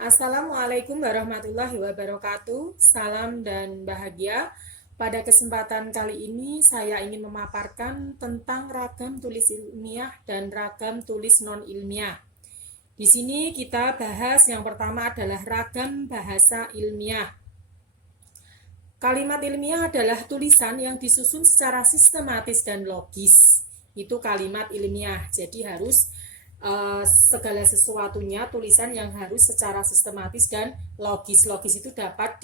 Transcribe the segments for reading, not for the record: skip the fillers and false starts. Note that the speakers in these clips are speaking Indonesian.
Assalamualaikum warahmatullahi wabarakatuh. Salam dan bahagia. Pada kesempatan kali ini saya ingin memaparkan tentang ragam tulis ilmiah dan ragam tulis non-ilmiah. Di sini kita bahas yang pertama adalah ragam bahasa ilmiah. Kalimat ilmiah adalah tulisan yang disusun secara sistematis dan logis. Itu kalimat ilmiah. Jadi harus segala sesuatunya tulisan yang harus secara sistematis dan logis. Logis itu dapat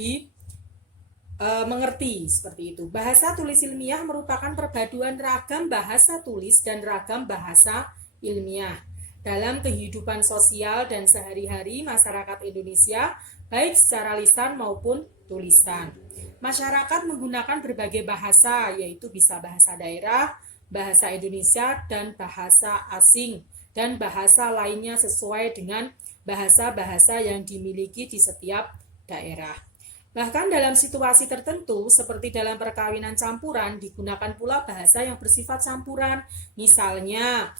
mengerti seperti itu. Bahasa tulis ilmiah merupakan perpaduan ragam bahasa tulis dan ragam bahasa ilmiah dalam kehidupan sosial dan sehari-hari masyarakat Indonesia, baik secara lisan maupun tulisan. Masyarakat menggunakan berbagai bahasa, yaitu bisa bahasa daerah, bahasa Indonesia, dan bahasa asing, dan bahasa lainnya sesuai dengan bahasa-bahasa yang dimiliki di setiap daerah. Bahkan dalam situasi tertentu, seperti dalam perkawinan campuran, digunakan pula bahasa yang bersifat campuran. Misalnya,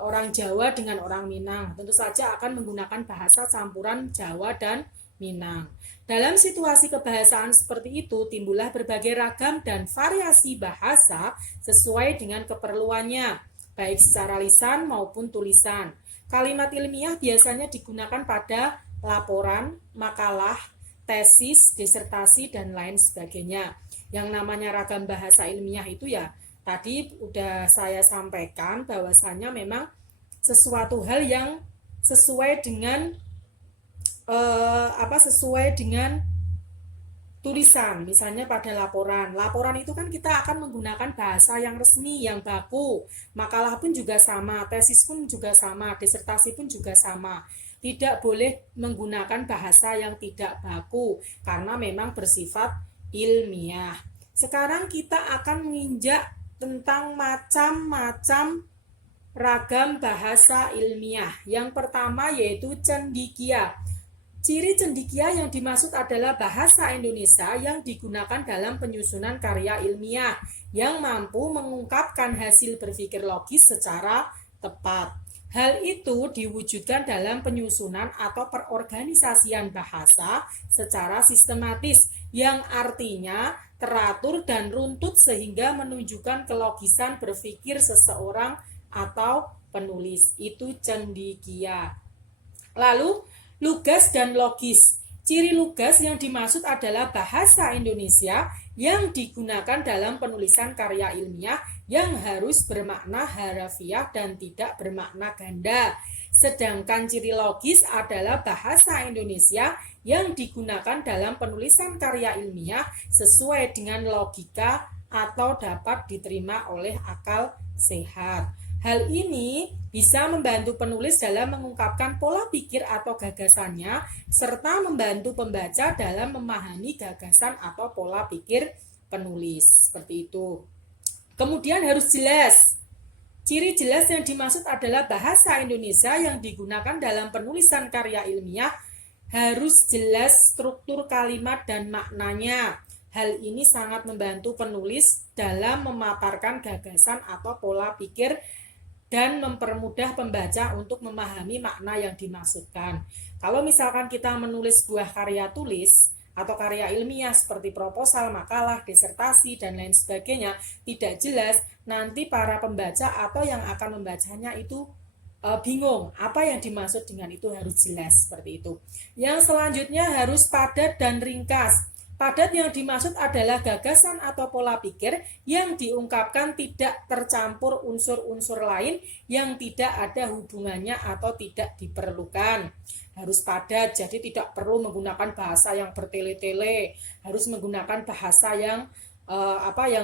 orang Jawa dengan orang Minang, tentu saja akan menggunakan bahasa campuran Jawa dan Minang. Dalam situasi kebahasaan seperti itu, timbullah berbagai ragam dan variasi bahasa sesuai dengan keperluannya, baik secara lisan maupun tulisan. Kalimat ilmiah biasanya digunakan pada laporan, makalah, tesis, disertasi, dan lain sebagainya. Yang namanya ragam bahasa ilmiah itu ya, tadi udah saya sampaikan bahwasanya memang sesuatu hal yang sesuai dengan sesuai dengan tulisan. Misalnya pada laporan itu kan kita akan menggunakan bahasa yang resmi, yang baku. Makalah pun juga sama, tesis pun juga sama, disertasi pun juga sama. Tidak boleh menggunakan bahasa yang tidak baku karena memang bersifat ilmiah. Sekarang kita akan menginjak tentang macam-macam ragam bahasa ilmiah. Yang pertama yaitu cendekia. Ciri cendekia yang dimaksud adalah bahasa Indonesia yang digunakan dalam penyusunan karya ilmiah yang mampu mengungkapkan hasil berpikir logis secara tepat. Hal itu diwujudkan dalam penyusunan atau perorganisasian bahasa secara sistematis yang artinya teratur dan runtut sehingga menunjukkan kelogisan berpikir seseorang atau penulis. Itu cendekia. Lalu lugas dan logis. Ciri lugas yang dimaksud adalah bahasa Indonesia yang digunakan dalam penulisan karya ilmiah yang harus bermakna harafiah dan tidak bermakna ganda. Sedangkan ciri logis adalah bahasa Indonesia yang digunakan dalam penulisan karya ilmiah sesuai dengan logika atau dapat diterima oleh akal sehat. Hal ini bisa membantu penulis dalam mengungkapkan pola pikir atau gagasannya, serta membantu pembaca dalam memahami gagasan atau pola pikir penulis. Seperti itu. Kemudian harus jelas. Ciri jelas yang dimaksud adalah bahasa Indonesia yang digunakan dalam penulisan karya ilmiah harus jelas struktur kalimat dan maknanya. Hal ini sangat membantu penulis dalam memaparkan gagasan atau pola pikir dan mempermudah pembaca untuk memahami makna yang dimaksudkan. Kalau misalkan kita menulis sebuah karya tulis atau karya ilmiah seperti proposal, makalah, disertasi, dan lain sebagainya tidak jelas, nanti para pembaca atau yang akan membacanya itu bingung apa yang dimaksud dengan itu. Harus jelas seperti itu. Yang selanjutnya harus padat dan ringkas. Padat yang dimaksud adalah gagasan atau pola pikir yang diungkapkan tidak tercampur unsur-unsur lain yang tidak ada hubungannya atau tidak diperlukan. Harus padat, jadi tidak perlu menggunakan bahasa yang bertele-tele, harus menggunakan bahasa yang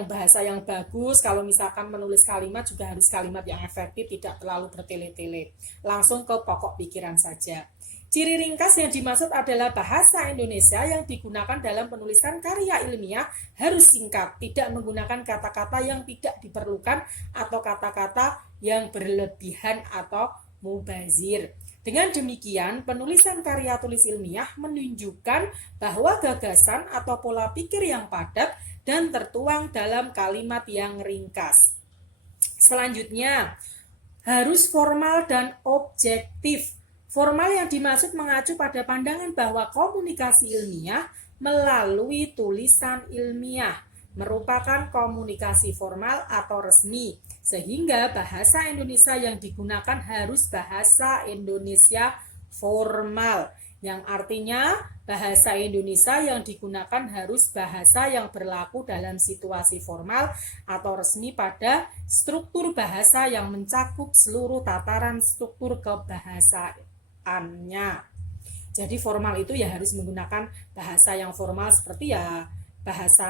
bahasa yang bagus. Kalau misalkan menulis kalimat juga harus kalimat yang efektif, tidak terlalu bertele-tele. Langsung ke pokok pikiran saja. Ciri ringkas yang dimaksud adalah bahasa Indonesia yang digunakan dalam penulisan karya ilmiah harus singkat, tidak menggunakan kata-kata yang tidak diperlukan atau kata-kata yang berlebihan atau mubazir. Dengan demikian, penulisan karya tulis ilmiah menunjukkan bahwa gagasan atau pola pikir yang padat dan tertuang dalam kalimat yang ringkas. Selanjutnya, harus formal dan objektif. Formal yang dimaksud mengacu pada pandangan bahwa komunikasi ilmiah melalui tulisan ilmiah merupakan komunikasi formal atau resmi, sehingga bahasa Indonesia yang digunakan harus bahasa Indonesia formal, yang artinya bahasa Indonesia yang digunakan harus bahasa yang berlaku dalam situasi formal atau resmi pada struktur bahasa yang mencakup seluruh tataran struktur kebahasaannya. Jadi formal itu ya harus menggunakan bahasa yang formal seperti ya bahasa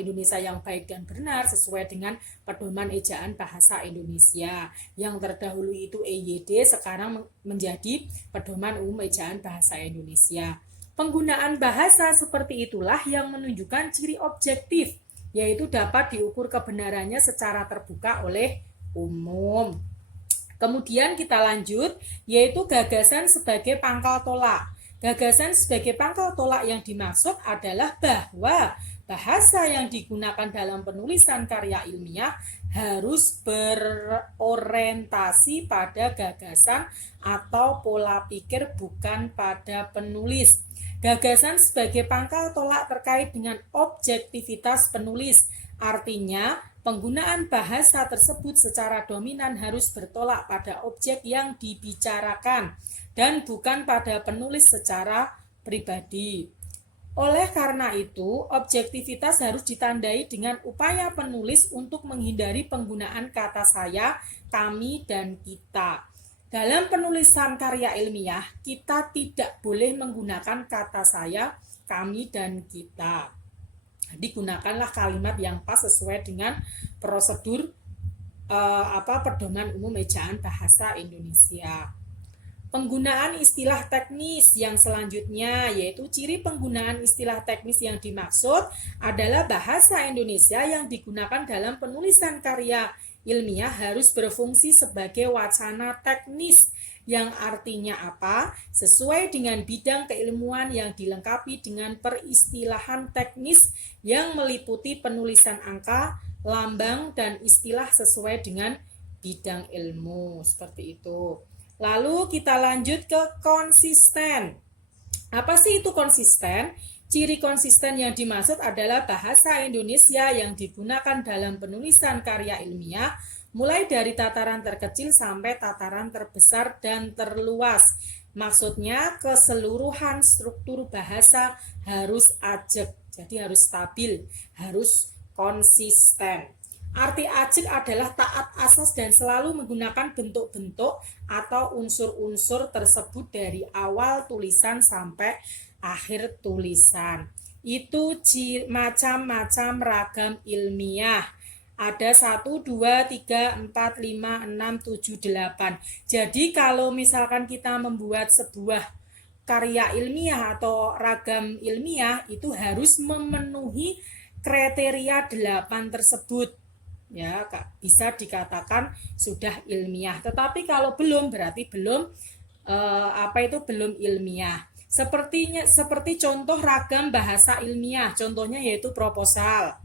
Indonesia yang baik dan benar sesuai dengan pedoman ejaan bahasa Indonesia. Yang terdahulu itu EYD, sekarang menjadi pedoman umum ejaan bahasa Indonesia. Penggunaan bahasa seperti itulah yang menunjukkan ciri objektif, yaitu dapat diukur kebenarannya secara terbuka oleh umum. Kemudian kita lanjut, yaitu gagasan sebagai pangkal tolak. Gagasan sebagai pangkal tolak yang dimaksud adalah bahwa bahasa yang digunakan dalam penulisan karya ilmiah harus berorientasi pada gagasan atau pola pikir, bukan pada penulis. Gagasan sebagai pangkal tolak terkait dengan objektivitas penulis. Artinya, penggunaan bahasa tersebut secara dominan harus bertolak pada objek yang dibicarakan dan bukan pada penulis secara pribadi. Oleh karena itu, objektivitas harus ditandai dengan upaya penulis untuk menghindari penggunaan kata saya, kami, dan kita. Dalam penulisan karya ilmiah, kita tidak boleh menggunakan kata saya, kami, dan kita. Digunakanlah kalimat yang pas sesuai dengan prosedur pedoman umum ejaan bahasa Indonesia. Penggunaan istilah teknis yang selanjutnya, yaitu ciri penggunaan istilah teknis yang dimaksud adalah bahasa Indonesia yang digunakan dalam penulisan karya ilmiah harus berfungsi sebagai wacana teknis, yang artinya apa? Sesuai dengan bidang keilmuan yang dilengkapi dengan peristilahan teknis yang meliputi penulisan angka, lambang, dan istilah sesuai dengan bidang ilmu. Seperti itu. Lalu kita lanjut ke konsisten. Apa sih itu konsisten? Ciri konsisten yang dimaksud adalah bahasa Indonesia yang digunakan dalam penulisan karya ilmiah mulai dari tataran terkecil sampai tataran terbesar dan terluas. Maksudnya keseluruhan struktur bahasa harus ajeg, jadi harus stabil, harus konsisten. Arti ajeg adalah taat asas dan selalu menggunakan bentuk-bentuk atau unsur-unsur tersebut dari awal tulisan sampai akhir tulisan. Itu macam-macam ragam ilmiah. Ada 1, 2, 3, 4, 5, 6, 7, 8. Jadi kalau misalkan kita membuat sebuah karya ilmiah atau ragam ilmiah, itu harus memenuhi kriteria 8 tersebut. Ya, bisa dikatakan sudah ilmiah. Tetapi kalau belum, berarti belum belum ilmiah. Seperti contoh ragam bahasa ilmiah, contohnya yaitu proposal,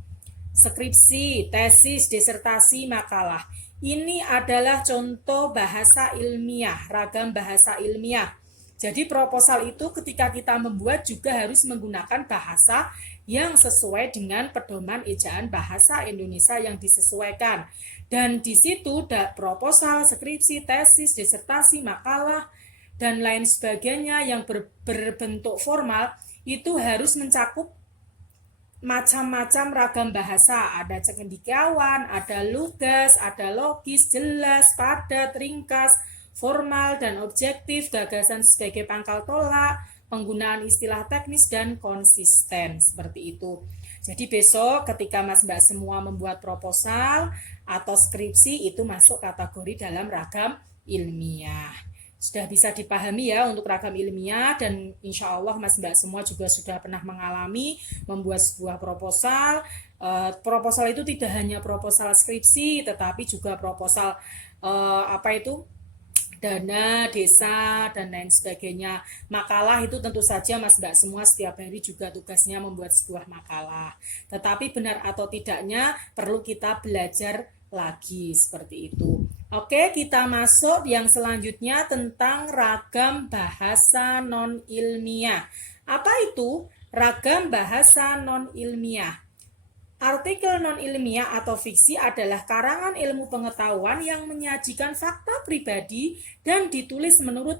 skripsi, tesis, disertasi, makalah. Ini adalah contoh bahasa ilmiah, ragam bahasa ilmiah. Jadi proposal itu ketika kita membuat juga harus menggunakan bahasa yang sesuai dengan pedoman ejaan bahasa Indonesia yang disesuaikan. Dan di situ proposal, skripsi, tesis, disertasi, makalah, dan lain sebagainya yang berbentuk formal itu harus mencakup macam-macam ragam bahasa. Ada cendekiawan, ada lugas, ada logis, jelas, padat, ringkas, formal dan objektif, gagasan sebagai pangkal tolak, penggunaan istilah teknis, dan konsisten. Seperti itu. Jadi besok ketika Mas Mbak semua membuat proposal atau skripsi itu masuk kategori dalam ragam ilmiah. Sudah bisa dipahami ya untuk ragam ilmiah, dan insya Allah Mas Mbak semua juga sudah pernah mengalami membuat sebuah proposal. Proposal itu tidak hanya proposal skripsi, tetapi juga proposal dana, desa, dan lain sebagainya. Makalah itu tentu saja Mas Mbak semua setiap hari juga tugasnya membuat sebuah makalah. Tetapi benar atau tidaknya perlu kita belajar lagi seperti itu. Oke, kita masuk yang selanjutnya tentang ragam bahasa non-ilmiah. Apa itu ragam bahasa non-ilmiah? Artikel non-ilmiah atau fiksi adalah karangan ilmu pengetahuan yang menyajikan fakta pribadi dan ditulis menurut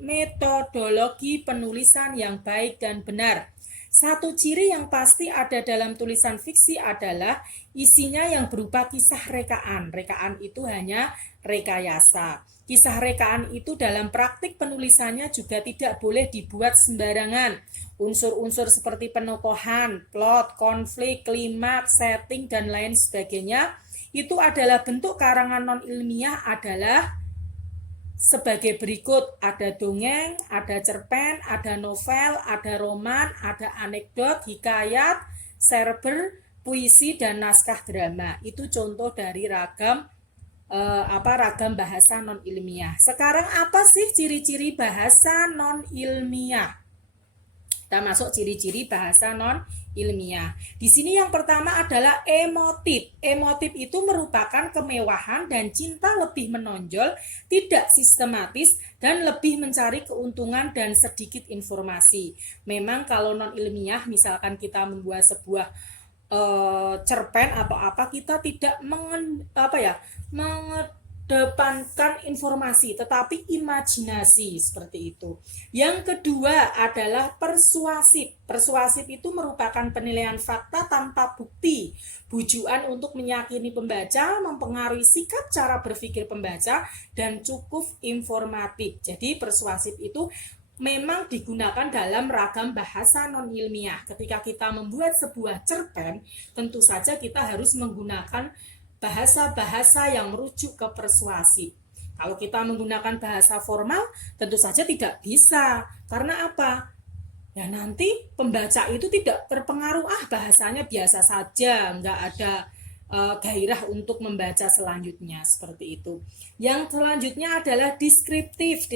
metodologi penulisan yang baik dan benar. Satu ciri yang pasti ada dalam tulisan fiksi adalah isinya yang berupa kisah rekaan. Rekaan itu hanya rekayasa. Kisah rekaan itu dalam praktik penulisannya juga tidak boleh dibuat sembarangan. Unsur-unsur seperti penokohan, plot, konflik, klimaks, setting, dan lain sebagainya itu adalah bentuk karangan non-ilmiah adalah sebagai berikut. Ada dongeng, ada cerpen, ada novel, ada roman, ada anekdot, hikayat, serber, puisi, dan naskah drama. Itu contoh dari ragam ragam bahasa non-ilmiah. Sekarang apa sih ciri-ciri bahasa non-ilmiah? Kita masuk ciri-ciri bahasa non-ilmiah. Di sini yang pertama adalah emotif. Emotif itu merupakan kemewahan dan cinta lebih menonjol, tidak sistematis, dan lebih mencari keuntungan dan sedikit informasi. Memang kalau non-ilmiah, misalkan kita membuat sebuah cerpen atau apa, kita tidak mengedepankan informasi, tetapi imajinasi seperti itu. Yang kedua adalah persuasif. Persuasif itu merupakan penilaian fakta tanpa bukti, bujuan untuk meyakini pembaca, mempengaruhi sikap cara berpikir pembaca, dan cukup informatif. Jadi persuasif itu memang digunakan dalam ragam bahasa non-ilmiah. Ketika kita membuat sebuah cerpen, tentu saja kita harus menggunakan bahasa-bahasa yang merujuk ke persuasif. Kalau kita menggunakan bahasa formal, tentu saja tidak bisa. Karena apa? Ya nanti pembaca itu tidak terpengaruh, bahasanya biasa saja, nggak ada gairah untuk membaca selanjutnya, seperti itu. Yang selanjutnya adalah deskriptif.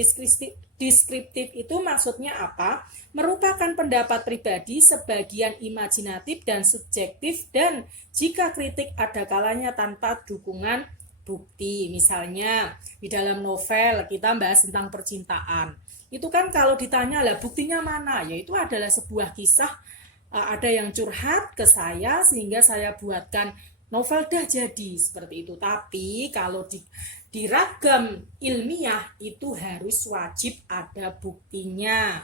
Deskriptif itu maksudnya apa? Merupakan pendapat pribadi, sebagian imajinatif dan subjektif, dan jika kritik ada kalanya tanpa dukungan bukti. Misalnya di dalam novel kita bahas tentang percintaan. Itu kan kalau ditanya lah buktinya mana? Yaitu adalah sebuah kisah, ada yang curhat ke saya sehingga saya buatkan novel dah jadi seperti itu. Tapi kalau di ragam ilmiah itu harus wajib ada buktinya.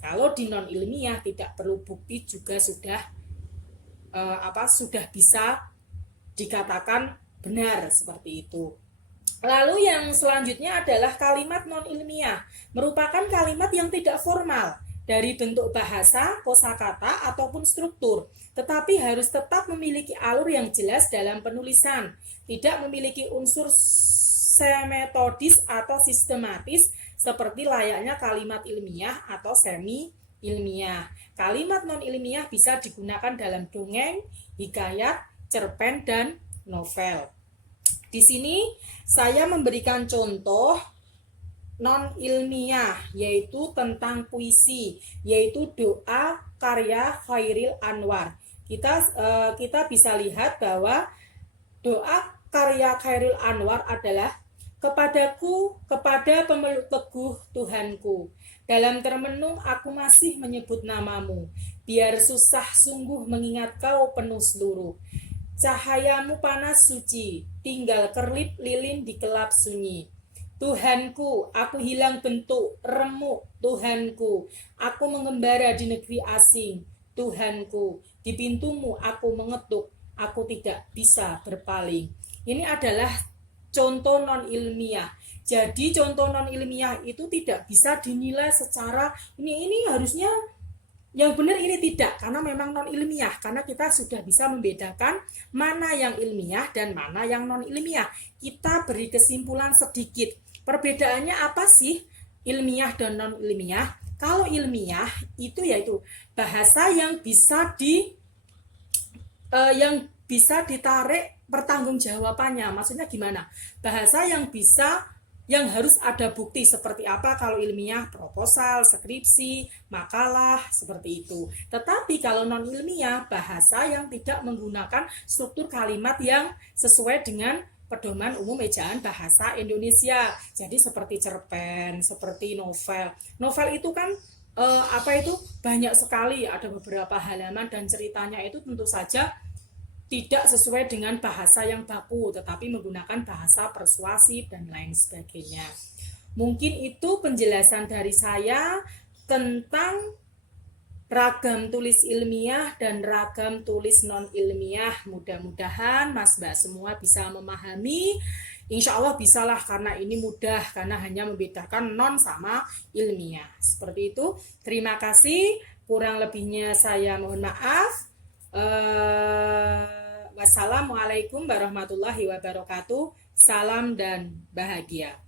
Kalau di non ilmiah tidak perlu bukti juga sudah sudah bisa dikatakan benar seperti itu. Lalu yang selanjutnya adalah kalimat non ilmiah, merupakan kalimat yang tidak formal dari bentuk bahasa, kosakata, ataupun struktur, tetapi harus tetap memiliki alur yang jelas dalam penulisan, tidak memiliki unsur semetodis atau sistematis seperti layaknya kalimat ilmiah atau semi ilmiah. Kalimat non ilmiah bisa digunakan dalam dongeng, hikayat, cerpen, dan novel. Di sini saya memberikan contoh non ilmiah, yaitu tentang puisi, yaitu doa karya Khairil Anwar. Kita bisa lihat bahwa doa karya Khairil Anwar adalah kepadaku, kepada pemeluk teguh Tuhanku. Dalam termenung aku masih menyebut namamu, biar susah sungguh mengingat kau penuh seluruh. Cahayamu panas suci, tinggal kerlip lilin di kelap sunyi. Tuhanku, aku hilang bentuk, remuk, Tuhanku. Aku mengembara di negeri asing, Tuhanku. Di pintumu aku mengetuk, aku tidak bisa berpaling. Ini adalah contoh non-ilmiah. Jadi contoh non-ilmiah itu tidak bisa dinilai secara ini harusnya yang benar, ini tidak, karena memang non-ilmiah. Karena kita sudah bisa membedakan mana yang ilmiah dan mana yang non-ilmiah. Kita beri kesimpulan sedikit. Perbedaannya apa sih ilmiah dan non-ilmiah? Kalau ilmiah itu yaitu bahasa yang bisa ditarik pertanggungjawabannya. Maksudnya gimana? Bahasa yang harus ada bukti seperti apa kalau ilmiah, proposal, skripsi, makalah, seperti itu. Tetapi kalau non-ilmiah, bahasa yang tidak menggunakan struktur kalimat yang sesuai dengan pedoman umum ejaan bahasa Indonesia. Jadi seperti cerpen, seperti novel. Novel itu kan banyak sekali, ada beberapa halaman dan ceritanya itu tentu saja tidak sesuai dengan bahasa yang baku, tetapi menggunakan bahasa persuasif dan lain sebagainya. Mungkin itu penjelasan dari saya tentang ragam tulis ilmiah dan ragam tulis non-ilmiah. Mudah-mudahan Mas Mbak semua bisa memahami. Insya Allah bisalah, karena ini mudah, karena hanya membedakan non sama ilmiah. Seperti itu. Terima kasih. Kurang lebihnya saya mohon maaf. Wassalamualaikum warahmatullahi wabarakatuh. Salam dan bahagia.